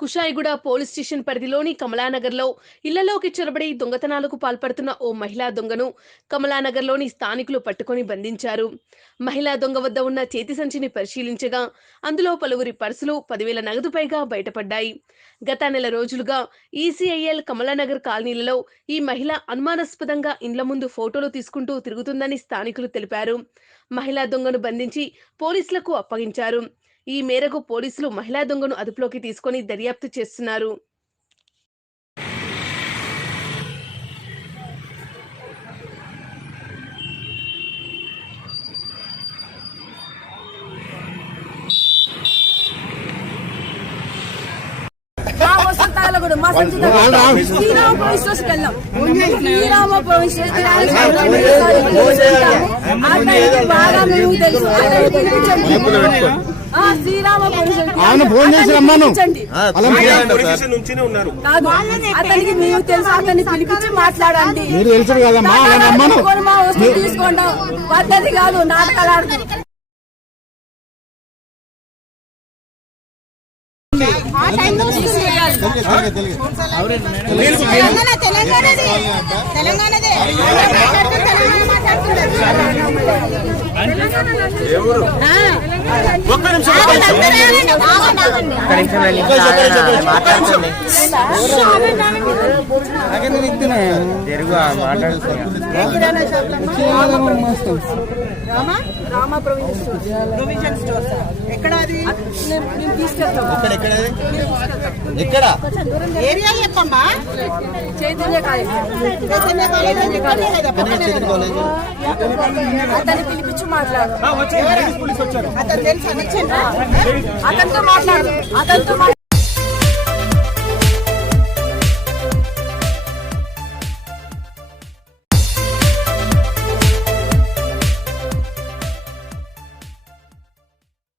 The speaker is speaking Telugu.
కుషాయిగూడ పోలీస్ స్టేషన్ పరిధిలోని కమలానగర్లో ఇళ్లలోకి చొరబడి దొంగతనాలకు పాల్పడుతున్న ఓ మహిళా దొంగను కమలానగర్లోని స్థానికులు పట్టుకొని బంధించారు. మహిళా దొంగ వద్ద ఉన్న చేతి సంచిని పరిశీలించగా అందులో పలువురి పర్సులు 10,000 నగదు పైగా బయటపడ్డాయి. గత నెల రోజులుగా ఈసీఐఎల్ కమలానగర్ కాలనీలలో ఈ మహిళ అనుమానాస్పదంగా ఇండ్ల ముందు ఫోటోలు తీసుకుంటూ తిరుగుతుందని స్థానికులు తెలిపారు. మహిళా దొంగను బంధించి పోలీసులకు అప్పగించారు. ఈ మేరకు పోలీసులు మహిళా దొంగను అదుపులోకి తీసుకొని దర్యాప్తు చేస్తున్నారు. అతనికి మేము తెలుసు, అతన్ని పిలిపించి మాట్లాడండి. తీసుకోండి పద్ధతి కాదు, నాటకాలు ఆడుతుంది. రామా ప్రొవిజన్ స్టోర్ ఎక్కడ? ఎక్కడ ఏరియా చెప్పమ్మా. చైతన్య కాలేజ్. అతన్ని పిలిపించి మాట్లాడు. అతను తెలుసు, అతనితో మాట్లాడు.